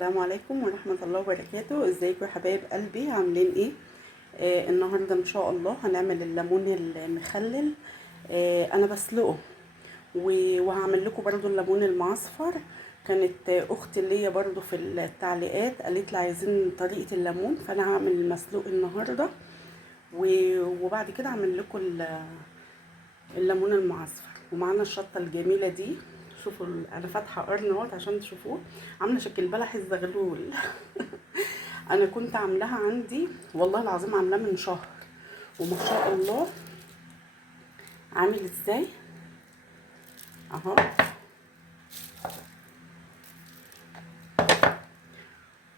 السلام عليكم ورحمة الله وبركاته. ازيكم يا حبايب قلبي؟ عاملين ايه؟ النهاردة ان شاء الله هنعمل الليمون المخلل. انا بسلقه وهعمل لكم برضو الليمون المعصفر. كانت اختي اللي هي برضو في التعليقات قالت لي عايزين طريقة الليمون، فانا هعمل المسلوق النهاردة وبعد كده هعمل لكم الليمون المعصفر. ومعانا الشطة الجميلة دي. شوفوا انا فاتحة قرن اهوت عشان تشوفوه، عاملة شكل بلح الزغلول. انا كنت عاملاها عندي والله العظيم، عاملاه من شهر وما شاء الله عامل ازاي اهو.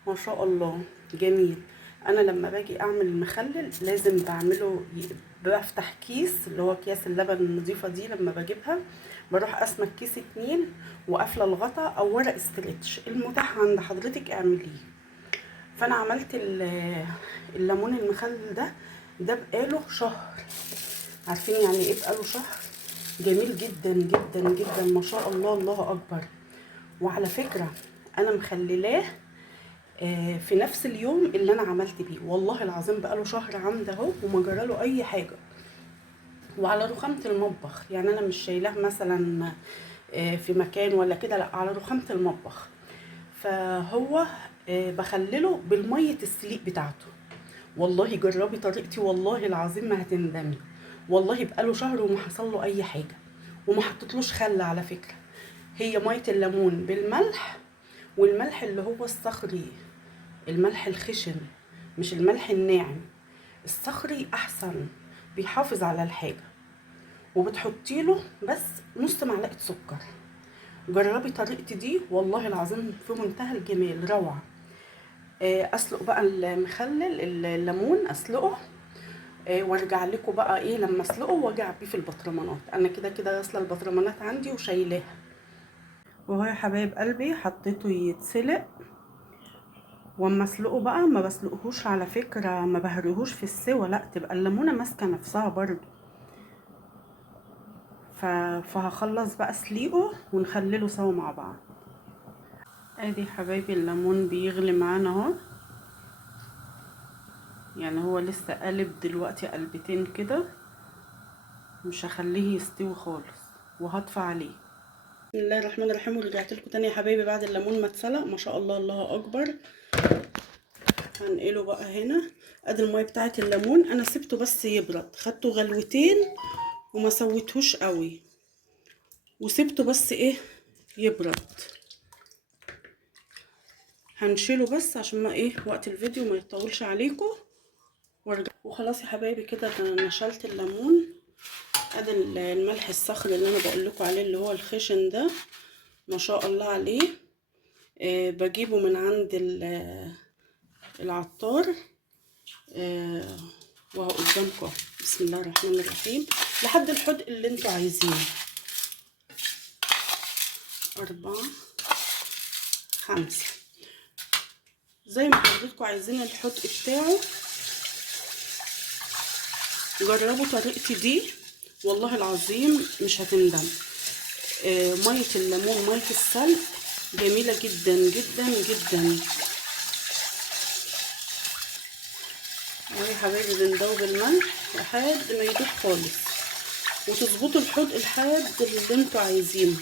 ما شاء الله جميل. انا لما باجي اعمل المخلل لازم بعمله بفتح كيس اللي هو اكياس اللبن النظيفه دي، لما بجيبها بروح اسمك كيس 2 وقافله الغطا او ورق استرتش المتاح عند حضرتك اعمليه. فانا عملت الليمون المخلل ده بقاله شهر. عارفين يعني ايه بقاله شهر؟ جميل جدا جدا جدا ما شاء الله، الله اكبر. وعلى فكره انا مخللاه في نفس اليوم اللي انا عملت بيه، والله العظيم بقاله شهر عندي اهو وما جراله اي حاجه. وعلى رخامه المطبخ، يعني انا مش شايلاه مثلا في مكان ولا كده، لا على رخامه المطبخ. فهو بخلله بالميه السليق بتاعته. والله جربي طريقتي والله العظيم ما هتندمي. والله بقاله شهر وما حصل له اي حاجه، وما حطيتلوش خل على فكره. هي ميه الليمون بالملح، والملح اللي هو الصخري، الملح الخشن مش الملح الناعم. الصخري احسن، بيحافظ على الحاجه. وبتحطي له بس نص معلقه سكر. جربي طريقتي دي والله العظيم في منتهى الجمال، روعه. اسلق بقى المخلل الليمون اسلقه، وارجع لكم بقى ايه لما اسلقه واجي اعبيه في البطرمانات. انا كده كده غاسله البطرمانات عندي وشايلاها. وهو يا حبايب قلبي حطيته يتسلق. واما اسلقه بقى ما بسلقهوش على فكره، ما بهريهوش في السوا، لا تبقى الليمونه ماسكه نفسها برضو. فهخلص بقى سليقه ونخلله سوا مع بعض. ادي حبايبي الليمون بيغلي معانا اهو، يعني هو لسه قالب دلوقتي قلبتين كده، مش هخليه يستوي خالص وهطفى عليه. بسم الله الرحمن الرحيم. ورجعت لكم تاني يا حبايبي بعد الليمون ما اتسلق. ما شاء الله الله اكبر. هنقله بقى هنا. ادي الميه بتاعه الليمون، انا سبته بس يبرد، خدته غلوتين وما سويتهوش قوي، وسبته بس ايه يبرد. هنشيله بس عشان ما ايه وقت الفيديو ما يطولش عليكم وارجع. وخلاص يا حبايبي كده انا نشلت الليمون. ادي الملح الصخري اللي انا بقول لكم عليه اللي هو الخشن ده، ما شاء الله عليه. بجيبه من عند العطار. وهو قدامكم. بسم الله الرحمن الرحيم. لحد الحدق اللي انتوا عايزينه، 4 5 زي ما حضرتكم عايزين الحدق بتاعه. جربوا طريقتي دي والله العظيم مش هتندم. ميه الليمون ميه السلق جميله جدا جدا جدا. يا حبايبي بندوب الملح لحد ما يدوب خالص، وتظبطوا الحدق لحد اللي انتوا عايزينه.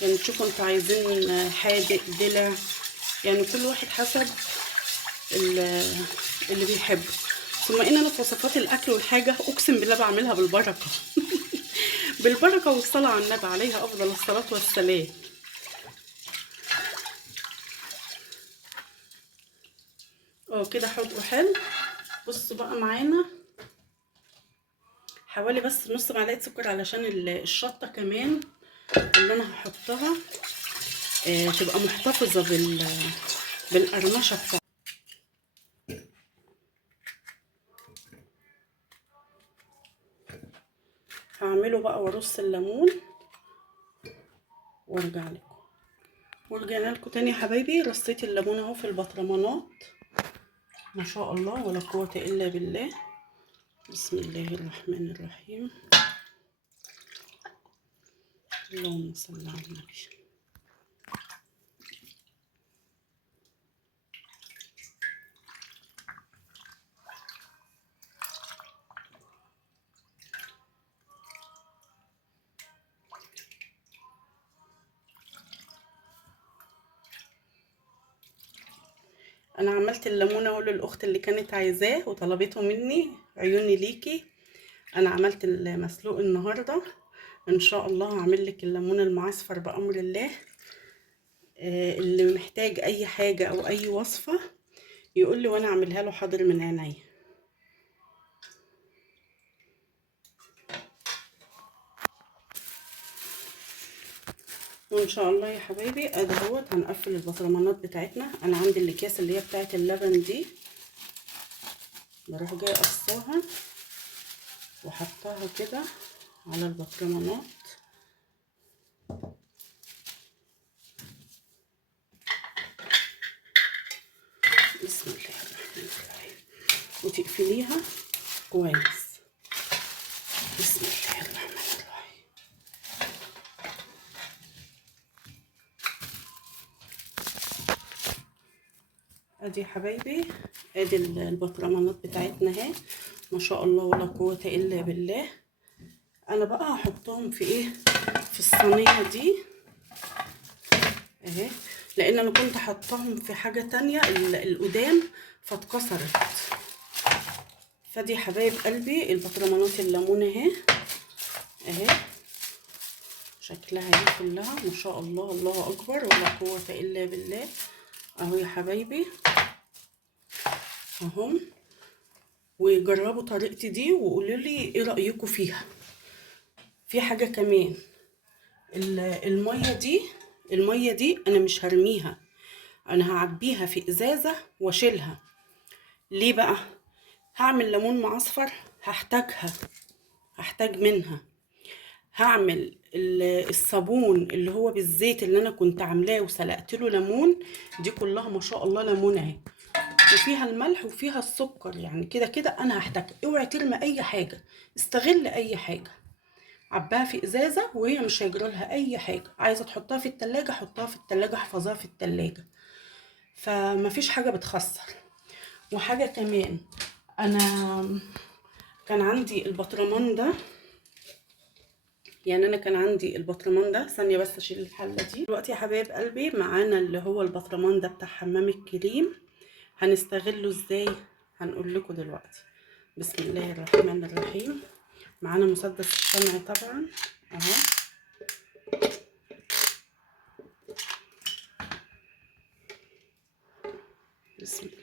يعني تشوفوا انتوا عايزين حادق دلع، يعني كل واحد حسب اللي بيحبه. ثم ان انا في وصفات الاكل والحاجه اقسم بالله بعملها بالبركه. بالبركه والصلاه على النبي عليها افضل الصلاه والسلام. كده حلو حلو. بصوا بقى معانا حوالي بس نص معلقه سكر علشان الشطه كمان اللي انا هحطها تبقى محتفظه بالقرمشه بتاعتها. هعمله بقى وارص الليمون وارجع لكم. ورجعنا لكم تاني يا حبايبي. رصيت الليمون اهو في البطرمانات. ما شاء الله ولا قوه الا بالله. بسم الله الرحمن الرحيم. اللهم صل على النبي. انا عملت الليمونه اهو للاخت اللي كانت عايزاه وطلبته مني، عيوني ليكي. انا عملت المسلوق النهارده، ان شاء الله هعمل لك الليمون المعصفر بامر الله. اللي محتاج اي حاجه او اي وصفه يقول لي وانا اعملها له، حاضر من عينيا. وان شاء الله يا حبايبي ادي اهوت هنقفل البطرمانات بتاعتنا. انا عندي الاكياس اللي هي بتاعت اللبن دي، بروح جايه قصاها وحطاها كده على البطرمانات. بسم الله الرحمن الرحيم. وتقفليها كويس. بسم الله الرحمن الرحيم. ادي يا حبايبي، ادي البطرمانات بتاعتنا اهي، ما شاء الله ولا قوة الا بالله. انا بقى هحطهم في ايه، في الصينية دي اهي، لان انا كنت حطاهم في حاجة تانية القدام فاتكسرت. فدي حبايب قلبي البطرمانات الليمون اهي اهي، شكلها دي كلها ما شاء الله، الله اكبر ولا قوة الا بالله. اهو يا حبايبي اهو، وجربوا طريقتي دي وقولوا لي ايه رأيكم فيها. في حاجة كمان، المية دي انا مش هرميها، انا هعبيها في ازازة واشيلها. ليه بقى؟ هعمل ليمون معصفر هحتاج منها. هعمل الصابون اللي هو بالزيت اللي انا كنت عاملاه وسلقت له ليمون، دي كلها ما شاء الله ليمون اهي، وفيها الملح وفيها السكر، يعني كده كده انا هحتاج. اوعي ترمي اي حاجه، استغل اي حاجه. عباها في ازازه وهي مش هيجرى لها اي حاجه. عايزه تحطها في التلاجة حطها في التلاجة، احفظها في التلاجة، فمفيش حاجه بتخسر. وحاجه كمان، انا كان عندي البطرمان ده، يعني انا كان عندي البطرمان ده، ثانيه بس اشيل الحله دي دلوقتي يا حبايب قلبي. معانا اللي هو البطرمان ده بتاع حمام الكريم، هنستغله ازاي؟ هنقول لكم دلوقتي. بسم الله الرحمن الرحيم. معانا مسدس الشمع طبعا اهو، بسم الله.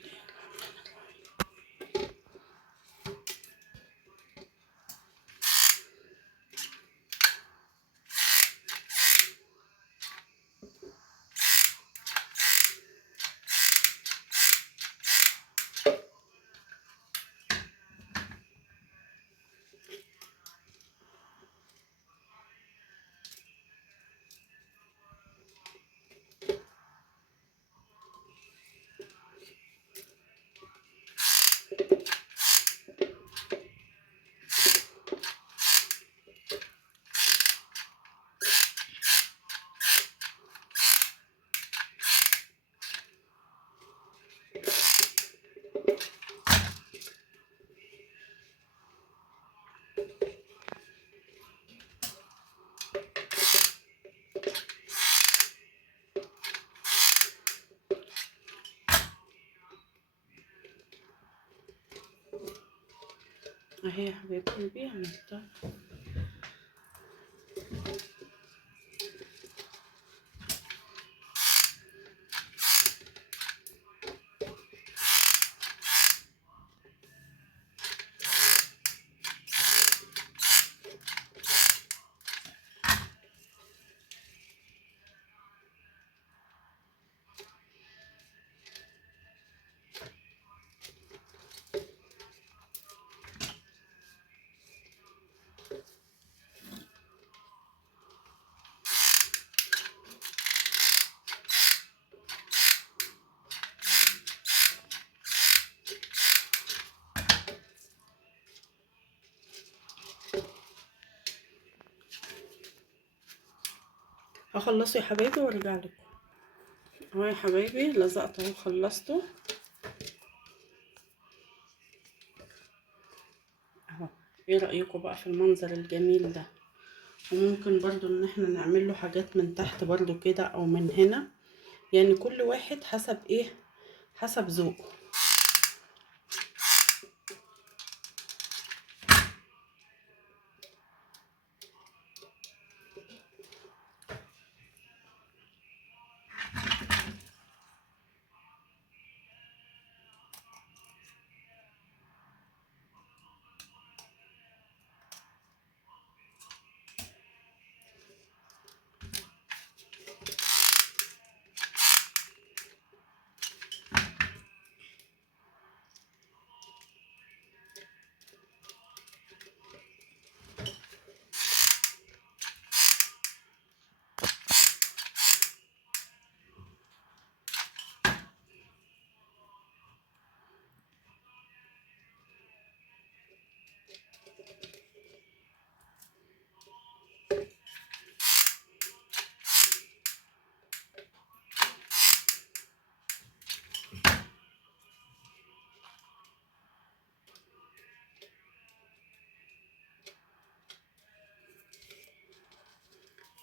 اهي يا حبايب قلبي عملتها. هخلصه يا حبايبي وارجع لكم. اهو يا حبايبي لزقت اهو، خلصته اهو. ايه رأيكم بقى في المنظر الجميل ده؟ وممكن برضو ان احنا نعمل له حاجات من تحت برضو كده او من هنا، يعني كل واحد حسب ايه، حسب ذوقه.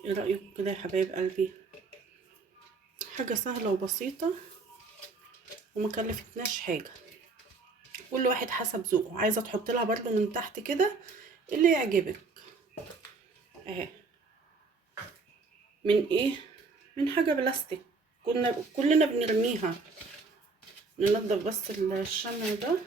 ايه رأيكم كده يا حبايب قلبي؟ حاجة سهلة وبسيطة وما كلفتناش حاجة. كل واحد حسب ذوقه. عايزة تحط لها برضو من تحت كده اللي يعجبك. اهي من ايه؟ من حاجة بلاستيك كلنا بنرميها. ننضف بس الشمع ده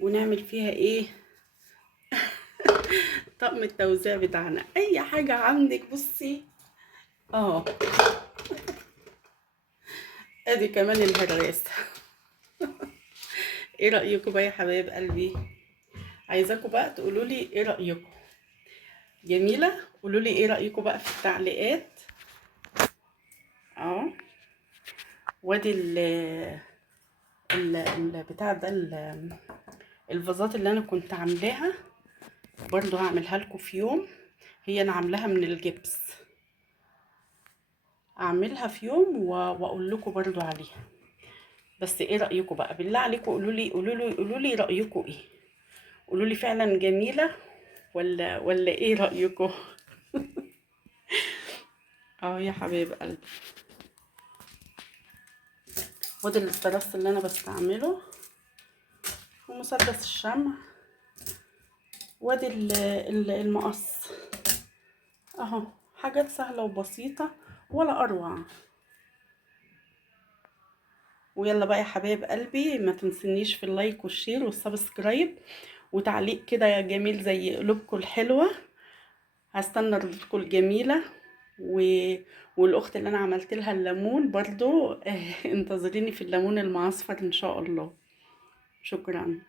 ونعمل فيها ايه؟ طقم التوزيع بتاعنا. اي حاجة عندك بصي اهو. ادي كمان الهراسة. ايه رأيكم بقى يا حبايب قلبي؟ عايزاكم بقى تقولوا لي ايه رأيكم. جميلة؟ قولوا لي ايه رأيكم بقى في التعليقات. اهو. وادي بتاع ده الفازات اللي انا كنت عاملاها. برضو هعملها لكم في يوم. هي انا عاملاها من الجبس. اعملها في يوم واقول لكم برضو عليها. بس ايه رأيكم بقى؟ بالله عليكم قولوا لي رأيكم ايه. قولوا لي فعلا جميلة ولا ايه رأيكم. اه يا حبايب قلبي. وده الاسترس اللي انا بستعمله ومسدس الشمع. وادي المقص اهو. حاجات سهلة وبسيطة ولا اروع. ويلا بقى يا حبايب قلبي، ما تنسنيش في اللايك والشير والسبسكرايب وتعليق كده جميل زي قلوبكم الحلوة. هستنى ردودكم الجميلة والاخت اللي انا عملت لها الليمون برضو انتظريني في الليمون المعصفر ان شاء الله. شكرا.